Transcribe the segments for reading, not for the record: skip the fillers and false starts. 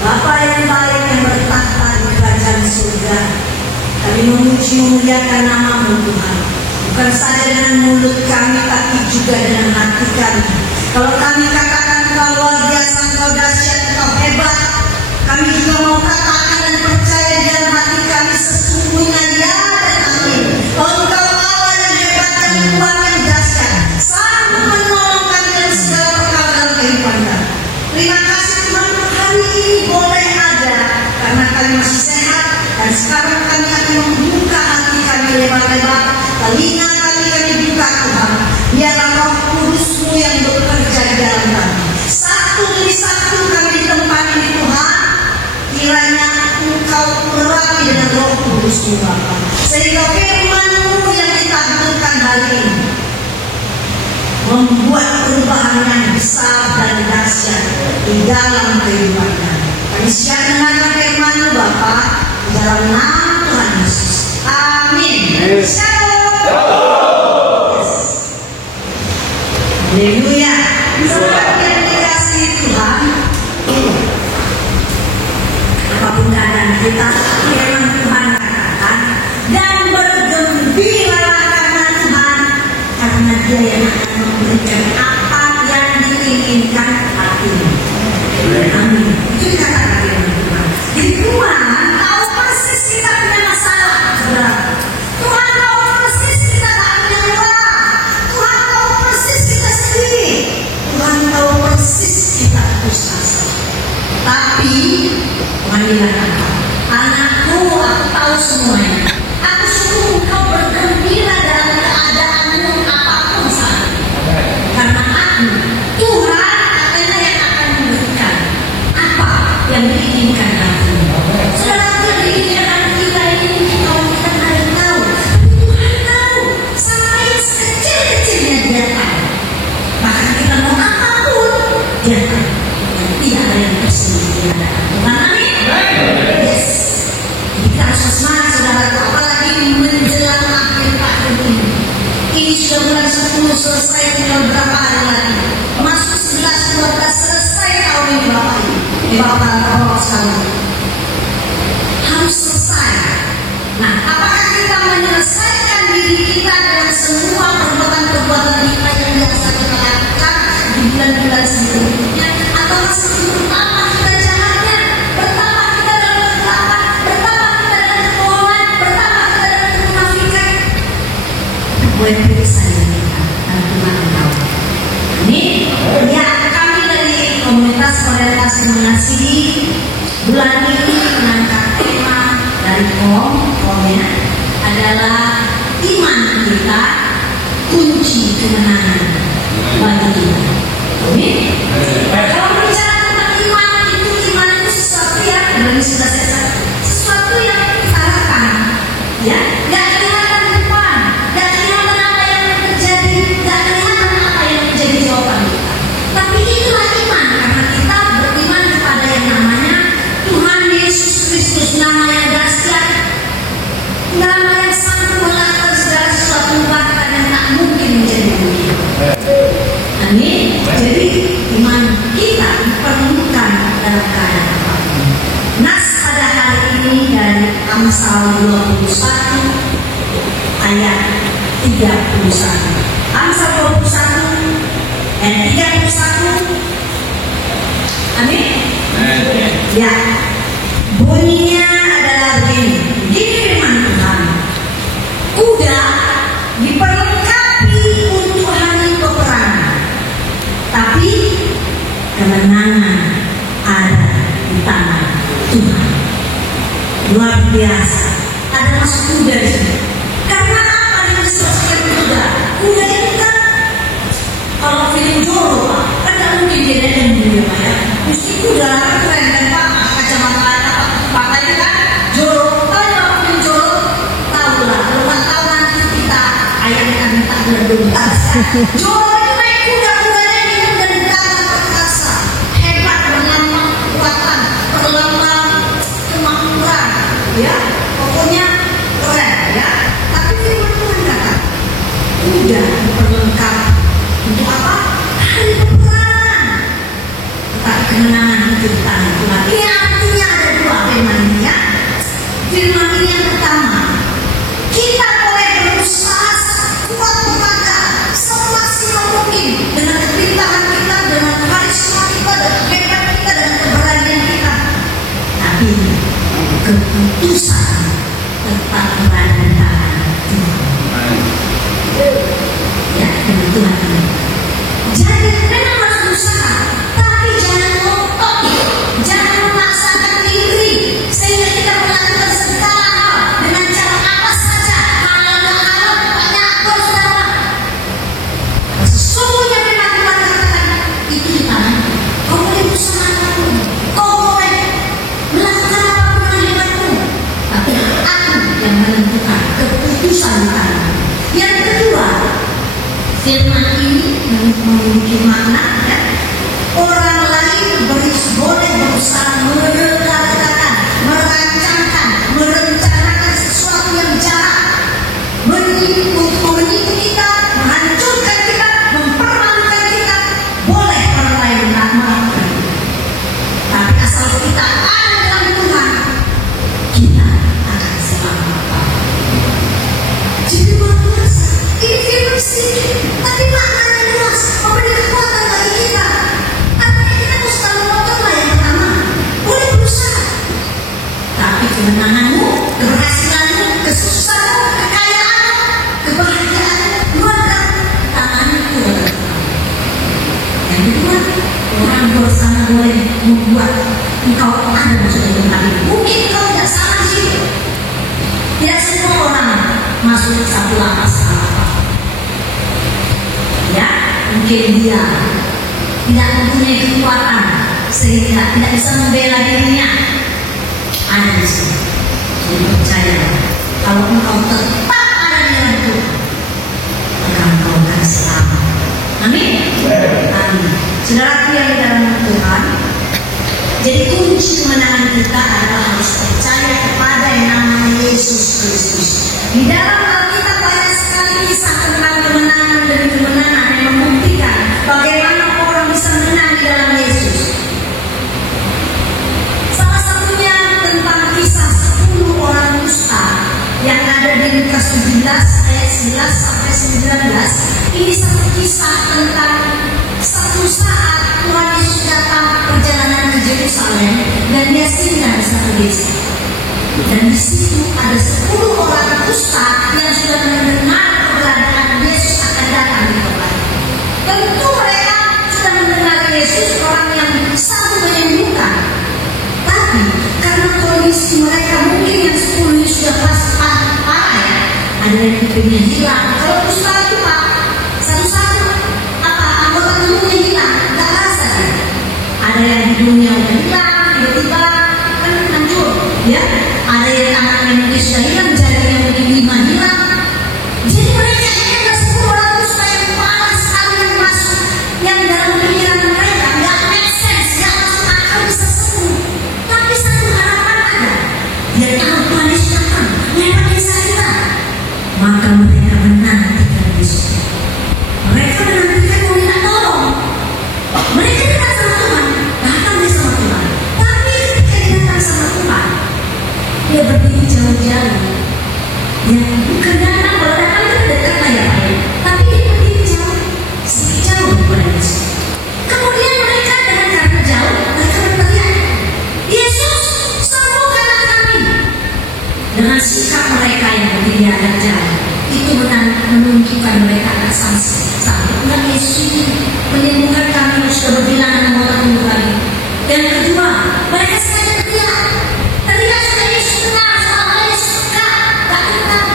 Bapa yang baik yang bertahta di kerajaan surga, kami memuji memuliakan nama-Mu Tuhan. Bukan saja dengan mulut kami, tapi juga dengan hati kami. Kalau kami katakan Engkau luar biasa, Engkau dahsyat, Engkau hebat, kami juga mau katakan dan percaya di dalam hati kami sesungguhnya ya dan amin. Kalau Engkau Allah yang hebat dan Tuhan yang dahsyat, sanggup menolong kami dalam segala perkara dalam kehidupan kami. Terima kasih Tuhan, hari ini boleh ada karena kami masih sehat, dan sekarang kami akan membuka hati kami lebar-lebar, telinga kami buka Tuhan. Biarlah Roh Kudus-Mu yang bekerja di dalam kami. Satu demi satu kami ditempati di Tuhan. Kiranya Engkau urapi dengan Roh Kudus-Mu Bapa, sehingga firman-Mu yang ditaburkan hari ini membuat perubahan yang besar dan dahsyat di dalam kehidupan kami. Kami siap mendengar firman-Mu Bapa, di dalam nama Tuhan Yesus. Amin. Shalom. Haleluya. Saudara yang dikasihi Tuhan, apapun keadaan kita, firman Tuhan katakan, dan bergembiralah karena Tuhan, karena Dia yang akan memberikan apa yang diinginkan hatimu. Amin. Itu dikatakan firman Tuhan. Jadi Tuhan tahu persis kita punya masalah, saudara. Tuhan tahu persis kita tak punya uang. Tuhan tahu persis kita sedih. Tuhan tahu persis kita putus asa. Tapi Tuhan bilang apa? Anakku, aku tahu semuanya. Aku suruh engkau bergembira dalam keadaanmu apapun saat ini. Karena aku, Tuhan katanya yang akan memberikan apa yang diinginkan hatimu. Saudara, yang diinginkan kita ini kalau kita tidak ada tahu, Tuhan tahu. Sampai sekecil-kecilnya Dia tahu. Bahkan kita mau apapun Dia tahu. Tidak ada yang tersembunyi di hadapan Tuhan. Amin. Yes. Jadi kita harus semangat, saudara. Apalagi menjelang akhir tahun ini. Ini sudah bulan 10 selesai, tinggal berapa hari lagi? Masuk 11-12 selesai tahun ini Bapak ini. Bapak sekalian. Harus selesai. Nah, apakah kita menyelesaikan diri kita dengan semua perbuatan-perbuatan kita yang biasa kita lakukan di bulan-bulan sebelumnya, atau masih bertambah kita jalannya, bertambah kita dalam kegelapan, bertambah kita dalam kebohongan, bertambah kita dalam kemunafikan? Boleh pilih saja kita, dan Tuhan tahu. Ini ya, kami dari komunitas orientasi mengasihi bulan ini mengangkat tema dari komnya adalah iman kita kunci kemenangan bagi kita. Amin. Kalau bicara tentang iman itu sesuatu yang dari sudah saya sesuatu yang kita harapkan, ya, nggak kelihatan di depan, nggak kelihatan apa yang terjadi, nggak kelihatan apa yang menjadi jawaban kita. Tapi itulah iman, karena kita beriman kepada yang namanya Tuhan Yesus Kristus, nama yang dahsyat, nama yang sanggup melakukan segala sesuatu bahkan yang tak mungkin menjadi mungkin. Amin. Jadi iman kita diperlukan dalam keadaan apapun. Nas pada hari ini dari Amsal 21 ayat 31. Amsal 21 ayat 31. Amin. Ya. Bunyinya adalah begini. Begini firman Tuhan. Kuda diperlengkapi untuk hari peperangan, tapi kemenangan ada di tangan Tuhan. Luar biasa. Ada masuk kuda di sini. Karena apa disesuaikan kuda? Kuda itu kan kalau film Joro, kan nggak mungkin dia dan dia ya. Mesti kuda keren dan pakai kacamata pakainya kan Joro. Kalau nggak film Joro, tahu lah. Kalau nggak tahu nanti kita ayatkan minta berdoa. Joro itu naik kuda, kudanya itu dan datang perkasa, hebat dengan kekuatan, perlengkapan, kemakmuran, ya. Pokoknya keren, ya. Tapi firman Tuhan kata, kuda diperlengkapi untuk apa? Hari peperangan. Tetapi kemenangan itu di tangan Tuhan. Ini kemenanganmu, keberhasilanmu, kesuksesanmu, kekayaanmu, kebahagiaanmu, keluarga, tanganmu Tuhan. Yang kedua, orang bersama boleh membuat engkau ada masuk di tempat ini. Mungkin engkau tidak salah sih. Tidak semua orang masuk satu lapas apa. Ya, mungkin dia tidak mempunyai kekuatan sehingga tidak bisa membela dirinya. Ada di sini. Jadi percaya, kalau engkau tetap ada di dalam Tuhan, maka engkau akan selamat. Amin. Amin. Saudaraku yang di dalam Tuhan, jadi kunci kemenangan kita adalah harus percaya kepada yang namanya Yesus Kristus. Di dalam Alkitab banyak sekali kisah tentang kemenangan demi kemenangan yang membuktikan bagaimana orang bisa menang di dalam Yesus. Salah satunya tentang kisah 10 orang dusta yang ada di Lukas 17 ayat 11 sampai 19. Ini satu kisah tentang satu saat Tuhan Yesus datang perjalanan ke Yerusalem dan dia singgah di satu desa. Dan di situ ada 10 orang dusta yang sudah mendengar keberadaan Yesus akan datang di tempat. Tentu mereka sudah mendengar Yesus orang yang sanggup menyembuhkan. Tapi karena kondisi mereka mungkin yang 10 ini sudah parah ya. Ada yang kupingnya hilang. Kalau dusta itu Pak, satu-satu anggota tubuhnya hilang, nggak rasa ya. Ada yang hidungnya udah hilang, tiba-tiba kan hancur, ya. Ada yang tangannya mungkin sudah hilang, jarinya mungkin 5 hilang. Jadi mereka ini ada 10 orang dusta yang parah sekali yang masuk, yang dalam pikiran mereka nggak make sense, nggak masuk akal bisa sembuh. Tapi satu harapan ada, dia tahu Tuhan Yesus datang, mereka bisa hilang. Maka mereka menantikan Yesus. Mereka menantikan mau minta tolong. Mereka dekat sama Tuhan, datang dia sama Tuhan. Tapi ketika dia datang sama Tuhan, dia berdiri jauh-jauh. Ya, bukan datang, kalau datang itu dekat lah ya Pak. Tapi dia berdiri jauh, sedikit jauh kepada Yesus. Kemudian mereka dengan karena jauh, mereka berteriak, Yesus, sembuhkanlah kami. Dengan sikap mereka yang berdiri agak jauh, itu menunjukkan mereka agak sanggup. Tuhan Yesus ini menyembuhkan kami yang sudah berbilangan anggota tubuh kami. Yang kedua, mereka sengaja teriak supaya Yesus kenal, supaya Yesus suka, tak kenal.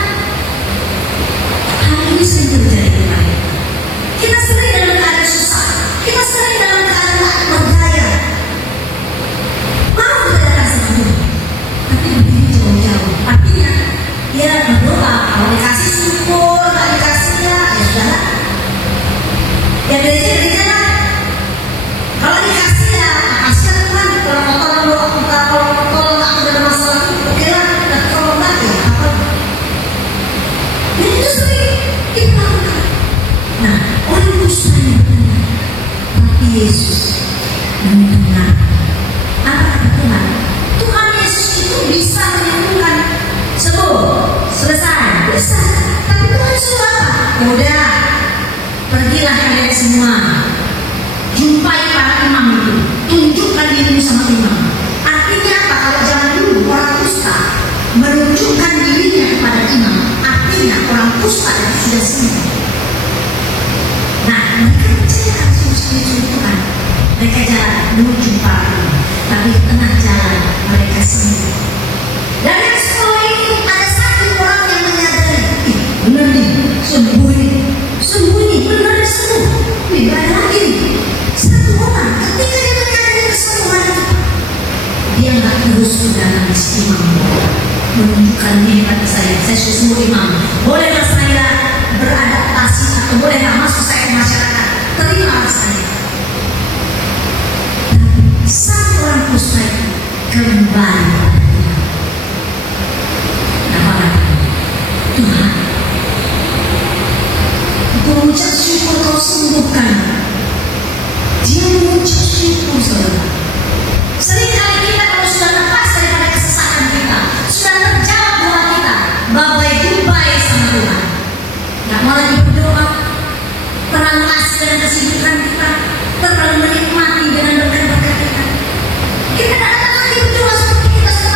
Hal ini sering terjadi di kita. Kita sering dalam keadaan susah, kita sering dalam keadaan tak berdaya. Mau kita datang sama Tuhan, tapi berdiri jauh-jauh. Artinya, dia berdoa, kalau dikasih syukur, tak dikasihnya, ya sudah. Ya gereja lah. Kalau dikasih ya, kasih Tuhan. Kalau tak ada masalah, oke lah. Dan kalau enggak ya apa? Itu sering kita lakukan. Nah, orang dusta yang benar, tapi Yesus mendengar. Apa kata Tuhan? Tuhan Yesus itu bisa menyembuhkan sembuh, selesai, bisa. Tapi Tuhan suruh apa? Udah. Pergilah kalian semua, jumpai para imam itu, tunjukkan dirimu sama imam. Artinya apa? Kalau zaman dulu orang dusta menunjukkan dirinya kepada imam, artinya orang dusta itu sudah sembuh. Nah, mereka percaya Yesus Tuhan. Mereka jalan menuju para imam, tapi di tengah jalan mereka sembuh. Dan yang 10 ini ada satu orang yang menyadari, benar nih, sembuh ini, benar sembuh. Tidak ada lagi. Satu orang ketika dia menyadari kesembuhan itu, dia nggak terus dalam imam menunjukkan ini pada saya sudah sembuh imam. Bolehlah saya beradaptasi atau bolehlah masuk saya ke masyarakat, terimalah saya. Satu orang dusta kembali. Tuhan, mengucap syukur kau sembuhkan. Dia mengucap syukur saudara. Seringkali kita kalau sudah lepas daripada kesesatan kita, sudah terjawab doa kita, bye-bye sama Tuhan, gak mau lagi berdoa, terlalu asik dengan kesibukan kita, terlalu menikmati dengan berkat-berkat kita. Kita tak akan lagi berdoa seperti kita sudah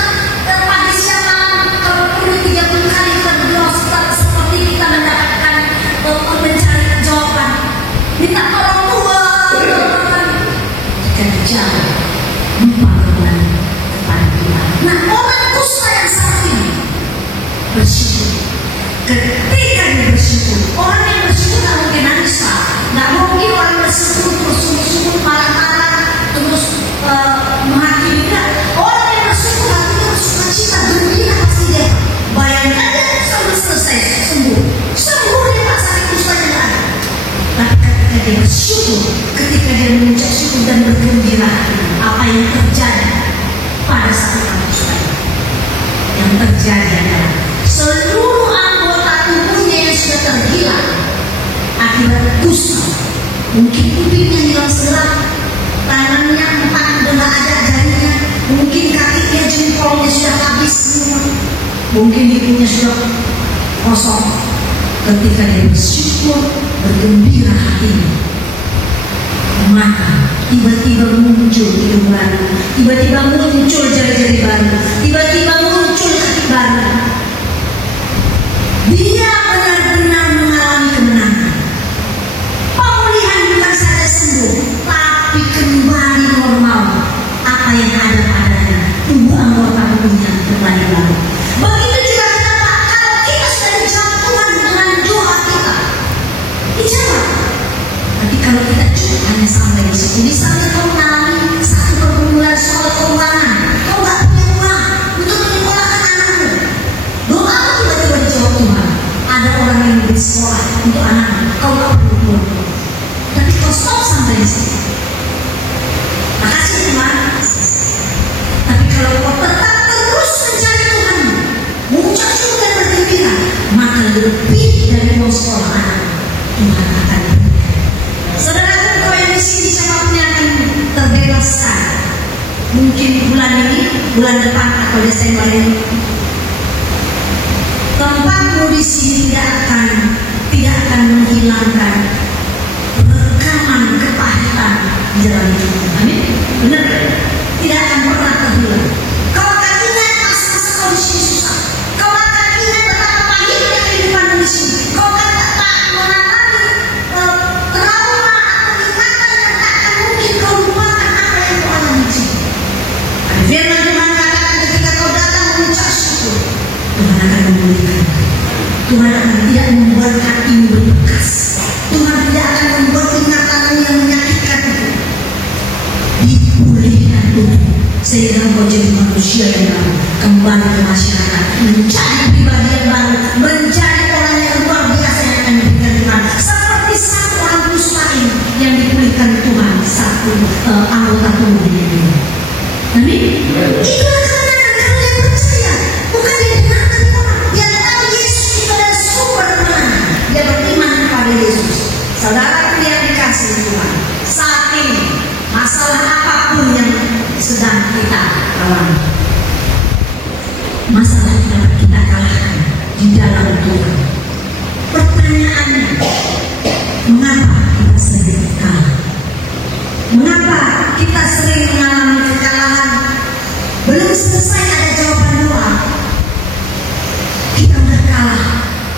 terjadi adalah seluruh anggota tubuhnya yang sudah tergila akibat kusta. Mungkin kupingnya hilang serat, tangannya 4 udah gak ada jarinya, mungkin kakinya jempolnya sudah habis semua, mungkin hidungnya sudah kosong. Ketika dia bersyukur, bergembira hatinya, maka tiba-tiba muncul hidung baru, tiba-tiba muncul jari-jari baru, tiba-tiba muncul kaki baru. Dia benar-benar mengalami kemenangan. Pemulihan bukan saja sembuh, tapi kembali normal. Apa yang ada padanya, tubuh anggota tubuhnya kembali baru. Begitu juga kenapa kalau kita sudah dijawab Tuhan dengan doa kita, dijawab. Tapi kalau kita hanya sampai di situ, misalnya kau mengalami satu pergumulan soal keuangan, kau gak punya uang untuk menyekolahkan anakmu, doa tiba-tiba dijawab Tuhan. Ada orang yang beri sekolah untuk anakmu, kau gak perlu uang, tapi kau stop sampai di situ. Makasih Tuhan. Tapi kalau kau tetap terus mencari Tuhan, mengucap syukur dan bergembira, maka lebih dari uang sekolah anak Tuhan akan berikan. Saudaraku, kau yang di sini siapapun yang akan terbebaskan, mungkin bulan ini, bulan depan atau Desember ini, tempatmu di sini tidak akan menghilangkan rekaman kepahitan di dalam hidup. Amin. Benar? Tidak akan pernah terhilang. Kau akan ingat masa-masa kau di sini susah. Kau akan ingat betapa pahitnya kehidupan di sini. Kau akan tak mengalami trauma atau ingatan yang tak akan mungkin kau lupakan apa yang kau alami di sini. Firman Tuhan katakan ketika kau datang mengucap syukur, Tuhan akan memulihkan. Tuhan akan tidak membuat hatimu berbekas. Tuhan tidak akan membuat ingatan yang menyakitkan itu dipulihkan tubuh, sehingga kau jadi manusia yang baru, kembali ke masyarakat, menjadi pribadi yang baru, menjadi orang yang luar biasa yang akan diberikan Tuhan. Seperti satu orang kusta ini yang dipulihkan Tuhan, satu anggota tubuhnya ini. Amin. Itulah kebenaran kalau dia percaya, bukan dia dengarkan orang. Dia tahu Yesus itu adalah sumber kebenaran. Dia beriman kepada Yesus. Saudara yang dikasih Tuhan, saat ini masalah apapun yang sedang kita alami, masalah yang dapat kita kalahkan di dalam Tuhan. Pertanyaannya, mengapa kita sering kalah? Mengapa kita sering mengalami kekalahan? Belum selesai ada jawaban doa, kita udah kalah,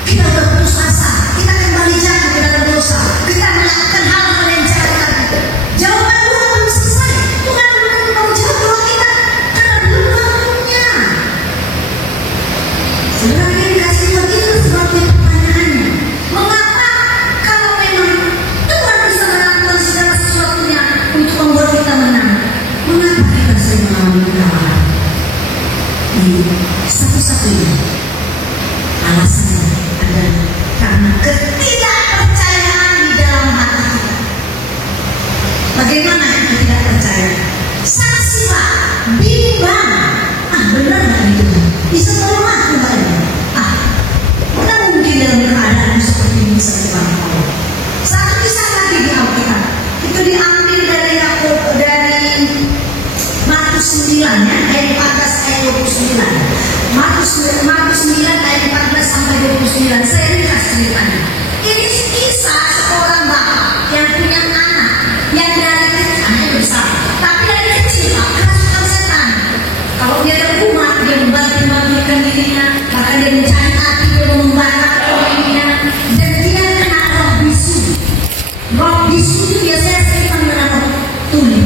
kita udah putus asa, kita kembali jatuh ke dalam dosa, kita melakukan hal-hal yang jahat lagi. Jawaban doa belum selesai. Tuhan belum mau jawab doa kita karena belum waktunya. Saudara yang dikasih Tuhan, itu sebabnya pertanyaannya, mengapa kalau memang Tuhan bisa melakukan segala sesuatunya untuk membuat kita menang, mengapa kita sering mengalami kekalahan? Satu-satunya alasannya adalah karena ketidakpercayaan di dalam hati kita. Bagaimana kita tidak percaya? Saksilah, bimbang. Benar nggak itu? Bisa terima Tuhan? Mana mungkin dalam keadaan seperti ini bisa Tuhan? Satu kisah lagi di Alkitab itu diambil dari Markus 9 ya, ayat 14 ayat 29. Markus 9 ayat 14 sampai 29. Saya ringkas ceritanya. Ini kisah seorang bapak yang punya anak yang dari kecil, anaknya besar, tapi dari kecil kerasukan setan. Kalau dia terkumat, dia membantu-bantukan dirinya, bahkan dia mencari hati, dia membakar dirinya, dan dia kena roh bisu. Roh bisu itu biasanya sering panggil roh tuli.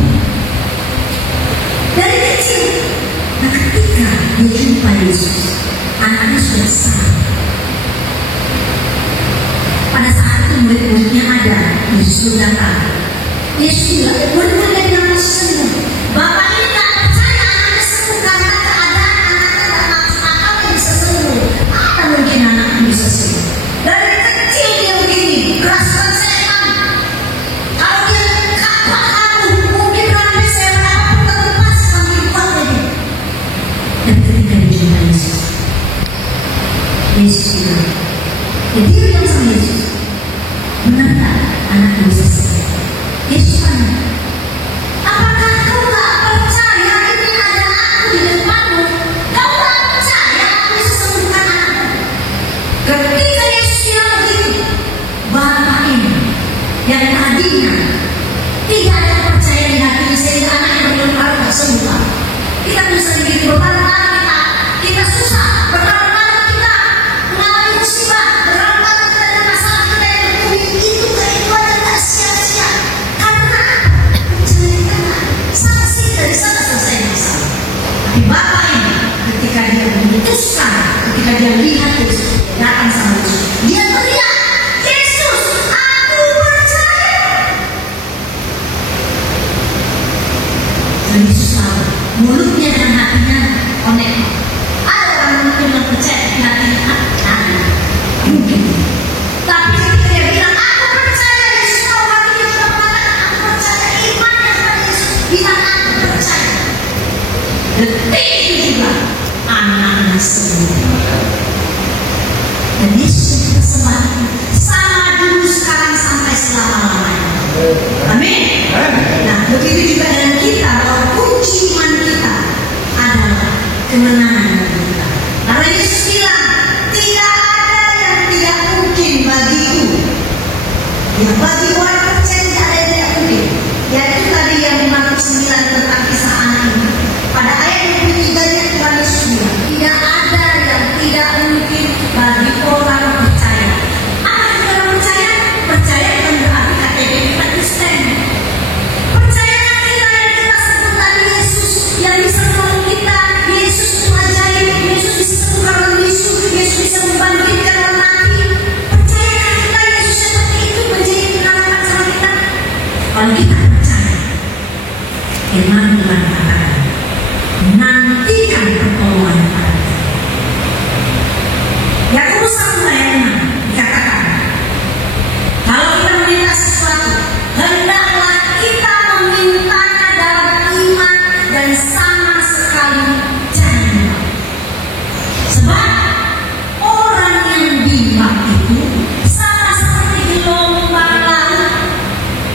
Dari kecil. Nah, ketika dia jumpa Yesus, anaknya sudah besar. Pada saat itu murid-muridnya ada, Yesus belum datang. Yesus bilang, murid-muridnya bilang Yesus sembuh. Bapak ini tak percaya anaknya sembuh karena keadaan anaknya tak masuk akal yang bisa sembuh. Apa mungkin anaknya bisa sembuh? Dari kecil dia begini, kerasukan setan. Kalau dia kapak kamu, mungkin rantai saya berapapun terlepas sampai kuat lagi. Dan ketika dia jumpa Yesus, Bapak ini ketika dia memutuskan, ketika dia lihat Yesus datang sama Yesus, dia teriak, Yesus, aku percaya. Dan Yesus tahu mulutnya dan hatinya connect. Ada orang mungkin yang percaya di hatinya, mungkin. Tapi ketika dia bilang, aku percaya, Yesus tahu hatinya juga mengatakan, aku percaya, imannya kepada Yesus bilang, aku percaya. Detik ini juga anak-anak semua. Dan Yesus bersama dulu, sekarang, sampai selama-lamanya. Amin. Nah, begitu juga dengan kita, bahwa kunci iman kita adalah kemenangan bagi kita. Karena Yesus bilang, tidak ada yang tidak mungkin bagiku. Ya, bagi orang percaya tidak ada yang tidak mungkin. Yaitu tadi yang di Markus 9 tentang kisah anak ini. Pada ayat 23-nya Tuhan Yesus bilang, tidak ada yang tidak mungkin bagi orang percaya. Apa itu orang percaya? Percaya bukan berarti KTP kita Kristen. Percaya kita yang kita sebut tadi Yesus yang bisa menolong kita. Yesus itu ajaib. Yesus bisa sembuhkan orang bisu. Yesus bisa membangkitkan orang mati. Percaya kita Yesus seperti itu menjadi pengharapan sama kita. Kalau kita percaya, firman Tuhan katakan, nantikan pertolongan Tuhan. Yakobus 1 ayat 6 dikatakan, kalau kita meminta sesuatu, hendaklah kita memintanya dalam iman dan sama sekali jangan lupa. Sebab orang yang bimbang itu sama seperti gelombang laut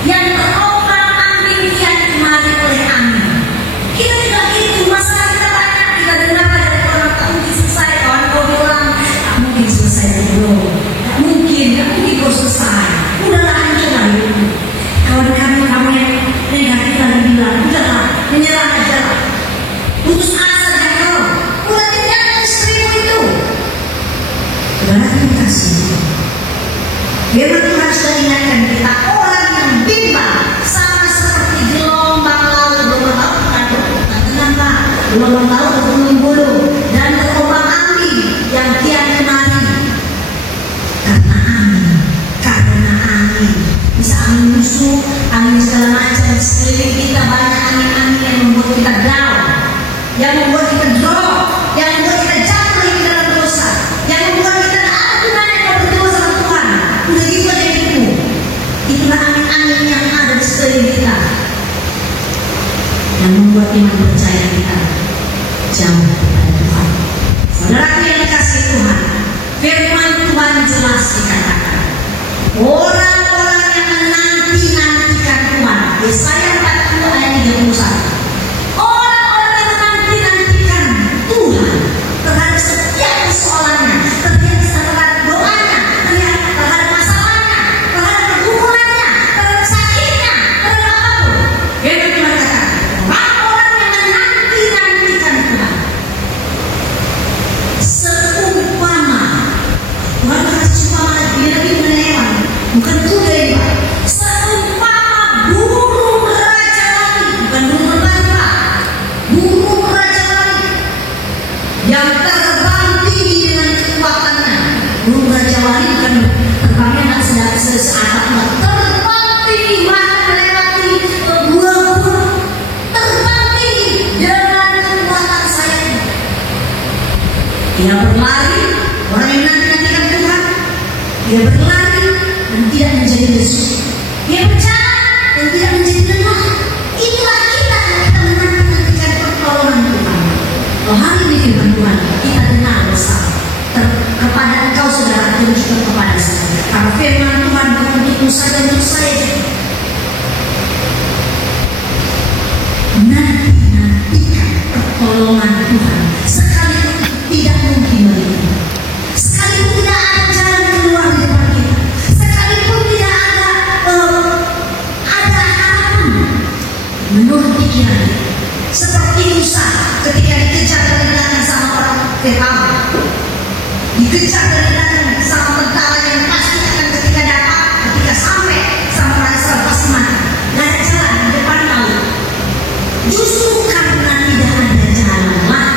yang terombang-ambing kian kemari oleh angin. Kita tidak itu, masalah kita banyak. Kita dengar dari orang, tak mungkin selesai. Kawan kau bilang, tak mungkin selesai dulu. Tak mungkin kau selesai. Udahlah, hancurlah hidup. Kawan kami yang negatif lagi bilang, udahlah, menyerah aja lah. Putus asa jangan kau. Udah tinggalkan istrimu itu. Saudara yang kasih. Firman Tuhan sudah ingatkan kita, orang yang bimbang sama seperti gelombang laut, gelombang laut gunung bulu dan terombang-ambing yang kian kemari karena angin bisa angin musuh, angin segala macam sekeliling kita, banyak angin-angin yang membuat kita down, yang membuat kita drop, yang membuat kita jatuh di dalam dosa, yang membuat kita gimana kau berdoa sama Tuhan, udah gitu aja hidupmu. Itulah angin-angin yang ada di sekeliling kita yang membuat iman percaya kita jauh dari Tuhan. Saudaraku yang dikasihi Tuhan, firman Tuhan jelas dikatakan, orang-orang yang menanti-nantikan Tuhan. Yesaya 40 ayat 31. Orang-orang yang menanti-nantikan Tuhan terhadap setiap persoalannya, terhadap doanya, terhadap masalahnya, terhadap hubungannya, terhadap sakitnya, terhadap apapun. Firman Tuhan katakan, orang-orang yang menanti-nantikan Tuhan seumpama, Tuhan kasih umpama, dia lagi menewan, bukan kuda ini Pak, seumpama burung raja wali, bukan burung merpati, burung raja wali yang terbang tinggi dengan kekuatannya. Burung raja wali bukan terbangnya nggak seatap, terbang tinggi, bahkan melewati buah-buah, terbang tinggi dengan kekuatan sayapnya. Dia berlari, orang yang nanti-nantikan Tuhan, dia berlari dan tidak menjadi lesu. Dia berjalan dan tidak menjadi lelah. Itulah kita yang kita menanti-nantikan pertolongan Tuhan. Kalau hari ini firman Tuhan kita dengar bersama kepada engkau saudara, dan juga kepada saya. Karena firman Tuhan bukan untukmu saja, untuk saya. Nanti-nantikan pertolongan Tuhan sekalipun tidak mungkin bagimu, sekalipun tidak ada jalan keluar di depan kita, sekalipun tidak ada harapan menurut pikiran kita. Seperti Musa ketika dikejar dari belakang sama orang Firaun, dikejar dari belakang sama tentara yang pasti akan ketika sampai sama orang Israel pasti mati. Gak ada jalan di depan laut. Justru karena tidak ada jalan lain,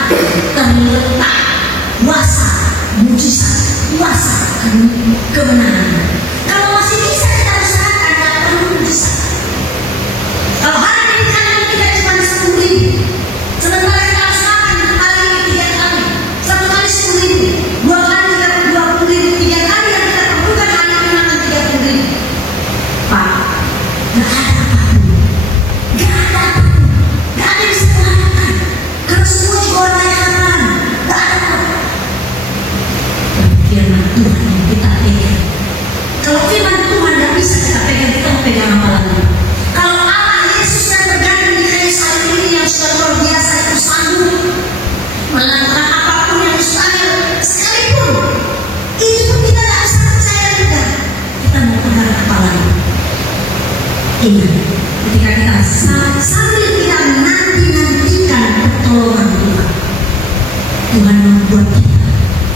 Tuhan membuat kita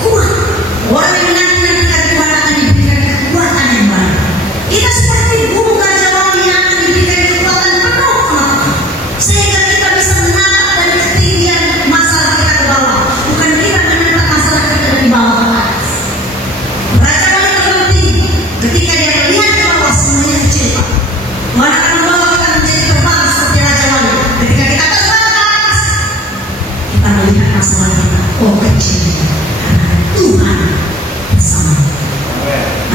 kuat. Orang yang menantikan Tuhan akan diberikan kekuatan yang baru. Kita seperti burung raja wali yang akan diberikan kekuatan penuh sehingga kita bisa menatap dari ketinggian masalah kita ke bawah, bukan kita menatap masalah kita dari bawah ke atas. Raja wali terpenting ketika dia melihat ke bawah semuanya kecil. Tuhan akan membawa kita menjadi terbang seperti raja wali. Ketika kita terbang ke atas, kita melihat masalah kita, oh kecil, karena Tuhan bersama.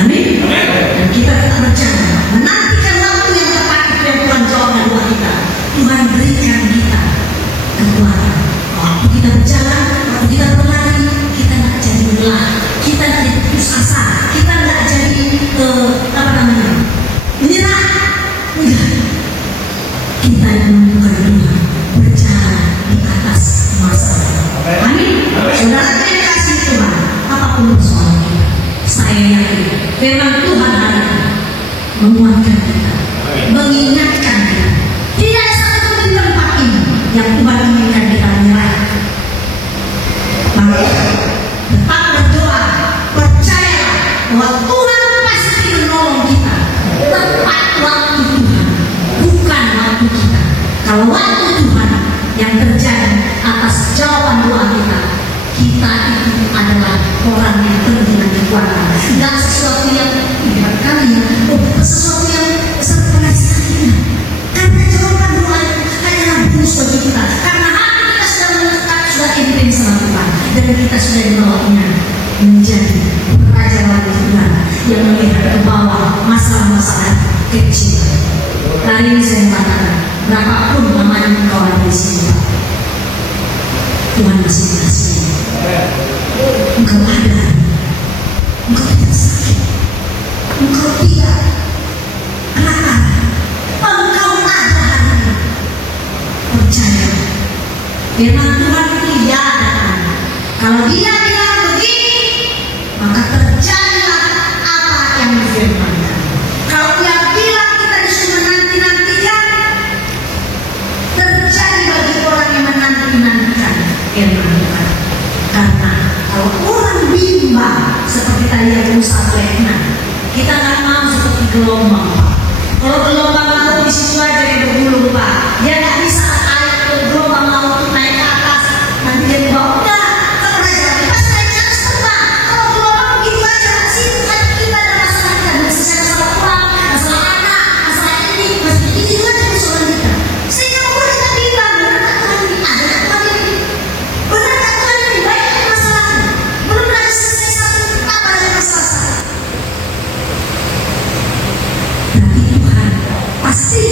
Amin. Dan kita tetap berjalan menantikan waktu yang tepat yang Tuhan jawabkan doa kita. Tuhan berikan kita kekuatan. Waktu kita berjalan, waktu kita berlari, kita nggak jadi lelah, kita nggak jadi putus asa, kita nggak jadi menyerah. Enggak. Kita yang menemukan Tuhan berjalan di atas masalah. Amin. Saudara yang kasih Tuhan, apapun persoalan kita, saya yakin firman Tuhan hari ini menguatkan kita, mengingatkan kita. Tidak satu di tempat ini yang Tuhan inginkan kita menyerah. Maka tetap berdoa, percayalah bahwa Tuhan pasti menolong kita. Tepat waktu Tuhan, bukan waktu kita. Kalau waktu Tuhan yang terjadi atas jawaban doa kita, kita itu adalah orang yang penuh dengan kekuatan. Dan sesuatu yang tidak kali sesuatu yang sangat sakit. Karena jawaban doa hanyalah bonus bagi kita. Karena hati kita sudah melekat, sudah intim sama Tuhan, dan kita sudah dibawanya menjadi raja wali Tuhan yang melihat ke bawah masalah-masalah kecil. Hari ini saya mengatakan, berapapun namanya engkau ada di sini, Tuhan masih kasih. Engkau ada, engkau tidak sakit, engkau tidak kenapa, engkau ada hari ini. Percaya, firman Tuhan tidak ada. Kalau Dia bilang begini, maka terjadilah apa yang difirmankan. Kalau Dia bilang kita disuruh menanti-nantikan, terjadi bagi orang yang menanti-nantikan firman Tuhan. Karena kalau orang bimbang seperti tadi yang Musa Lekna, kita nggak mau seperti gelombang, Pak. Kalau gelombang mau di situ aja yang bergulung, Pak, dia nggak bisa air ke gelombang mau untuk naik ke atas, nanti dia dibawa. Udah, kalau raja pas naik ke atas terbang. Kalau gelombang begitu aja, simpan kita ada masalah kita, misalnya masalah uang, masalah anak, masalah ini, masalah itu aja persoalan kita. Sehingga boleh kita bimbang, benar nggak Tuhan ini? Ada nggak Tuhan ini? Benar nggak Tuhan ini? Baik masalahnya, belum ada selesai satu, apa ada masalah? Nanti Tuhan pasti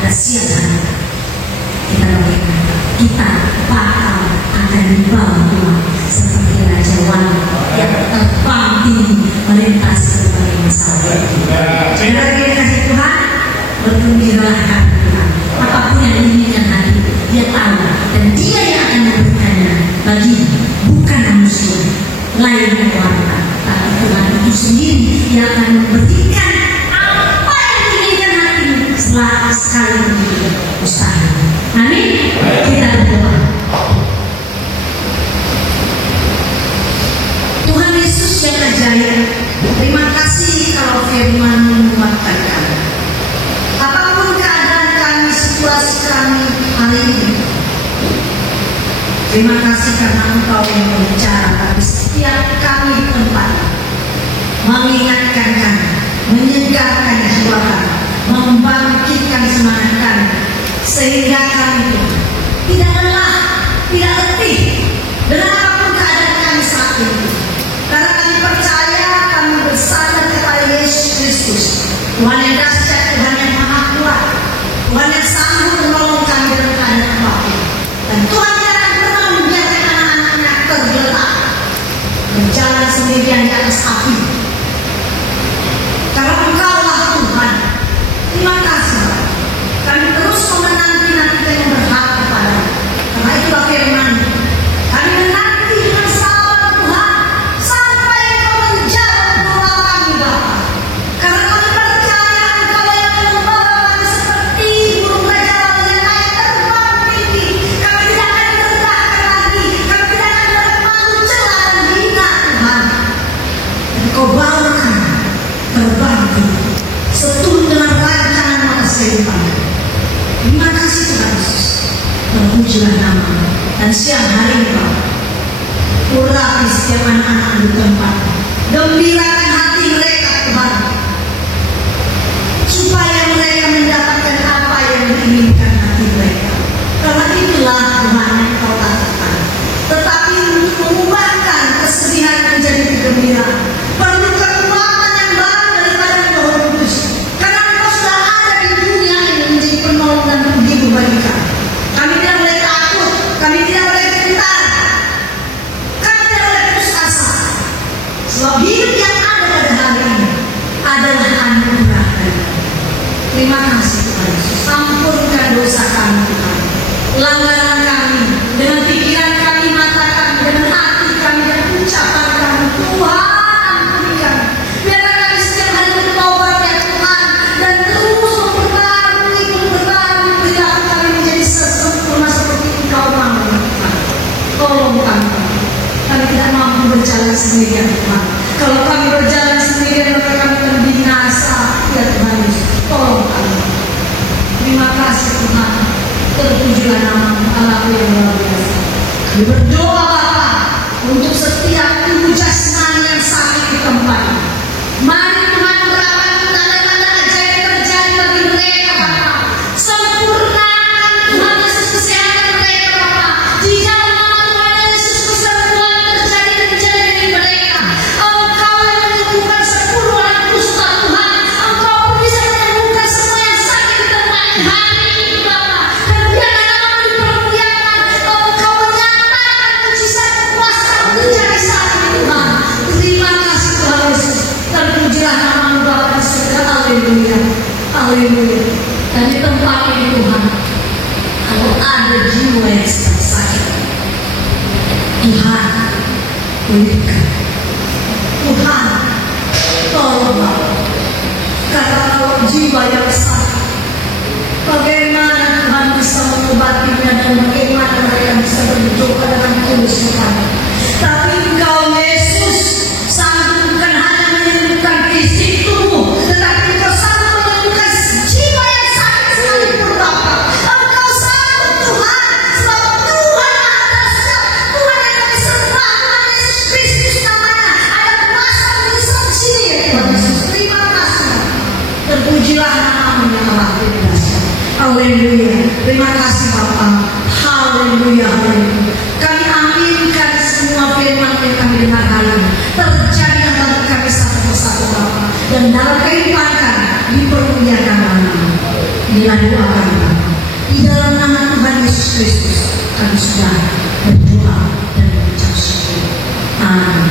ada siapa kita berikan. Kita bakal akan dibawa Tuhan seperti raja wali yang terbang tinggi melintasi berbagai masalah. Saudara yang kasih Tuhan, bergembiralah Tuhan. Apapun yang diinginkan hati, Dia tahu dan Dia yang akan memberikannya bagi bukan manusia lain yang warna, tapi Tuhan itu sendiri yang akan memberikan apa yang diinginkan hati setelah sekali begitu mustahil. Amin. Kita berdoa. Tuhan Yesus yang ajaib, terima kasih kalau firman menguatkan kami. Apapun keadaan kami, situasi kami hari ini, terima kasih karena Engkau yang berbicara, tapi setiap kami di tempat mengingatkan kami, menyegarkan jiwa kami, membangkitkan semangat kami, sehingga kami tidak lelah, tidak letih dengan apapun keadaan kami saat ini. Karena kami percaya, kami bersandar kepada Yesus Kristus, Tuhan yang dahsyat, Tuhan yang maha kuat, Tuhan yang sanggup menolong kami dalam keadaan apapun. Dan Tuhan tidak akan pernah membiarkan anak-anaknya tergeletak berjalan sendirian di atas api. Karena Engkaulah Tuhan. Terima kasih. Kami terus menanti-nantikan yang berhak kepada. Karena itulah firman. Kami menanti dengan sabar Tuhan sampai Engkau menjawab doa kami Bapa. Karena kami percaya Engkau yang membawa kami seperti burung raja yang naik terbang tinggi. Kami tidak akan direndahkan lagi. Kami tidak akan Dan siang hari ini Bapak, urapi setiap anak-anak di tempat, gembirakan hati mereka Tuhan, supaya mereka mendapatkan apa yang diinginkan hati mereka. Karena itulah Tuhan yang Kau katakan. Tetapi untuk mengubahkan kesedihan menjadi kegembiraan, perlu kekuatan yang baru daripada Roh Kudus. Karena Engkau sudah ada di dunia ini menjadi penolong dan penghibur bagi kami. Kami tidak boleh takut, kami tidak boleh gentar, kami tidak boleh putus asa. Sebab hidup yang ada pada hari ini adalah anugerah dari Kau. Terima kasih Tuhan Yesus. Ampunkan dosa kami Tuhan, pelanggaran kami, dengan pikiran kami, mata kami, dengan hati kami, dan ucapan kami. Tuhan ampuni kami. Biarlah kami setiap hari bertobat ya Tuhan, dan terus memperbarui perilaku kami menjadi sempurna seperti Engkau mau ya Tuhan. Tolong kami. Kami tidak mampu berjalan sendirian Tuhan. Kalau kami berjalan sendirian maka kami akan binasa ya Tuhan Yesus. Tolong kami. Terima kasih Tuhan. Terpujilah nama-Mu Allah yang luar biasa. Kami berdoa Bapa untuk setiap tubuh jasmani yang sakit di tempat. Mari Tuhan beramal tanda-tanda ajaib terjadi bagi mereka Bapa. Sempurnakan Tuhan Yesus kesehatan mereka Bapa. Di dalam nama Tuhan Yesus kesembuhan terjadi menjadi mereka. Engkau yang menyembuhkan 10 orang kusta Tuhan. Engkau bisa menyembuhkan semua yang sakit di tempat ini hari ini Bapa. Dan biarlah nama-Mu dipermuliakan. Engkau menyatakan mujizat kuasa menjadi sakit Tuhan. Terima kasih Tuhan Yesus. Terpujilah nama-Mu Bapa di surga. Haleluya. Haleluya. Dan di tempat ini Tuhan, kalau ada jiwa yang sedang sakit, Tuhan pulihkan. Tuhan tolong Bapa. Karena kalau jiwa yang sakit, bagaimana Tuhan bisa mengobatinya dan bagaimana mereka bisa berdoa dengan tulus Tuhan. Tapi Engkau Yesus sanggup bukan hanya menyembuhkan fisik tubuh, tetapi Engkau sanggup menyembuhkan jiwa yang sakit sekalipun Bapa. Engkau sanggup Tuhan, sebab Tuhan adalah Tuhan yang kami sembah, Tuhan Yesus Kristus namanya. Ada kuasa di sini ya Tuhan Yesus. Terima kasih. Terpujilah nama-Mu yang Allah dahsyat. Haleluya. Terima kasih Bapa. Haleluya. Haleluya. Kami aminkan semua firman yang kami dengar hari ini terjadi bagi kami satu persatu Bapa, dan dalam kehidupan kami dipermuliakan nama-Mu. Inilah doa kami Bapa. Di dalam nama Tuhan Yesus Kristus kami sudah berdoa dan mengucap syukur. Amin.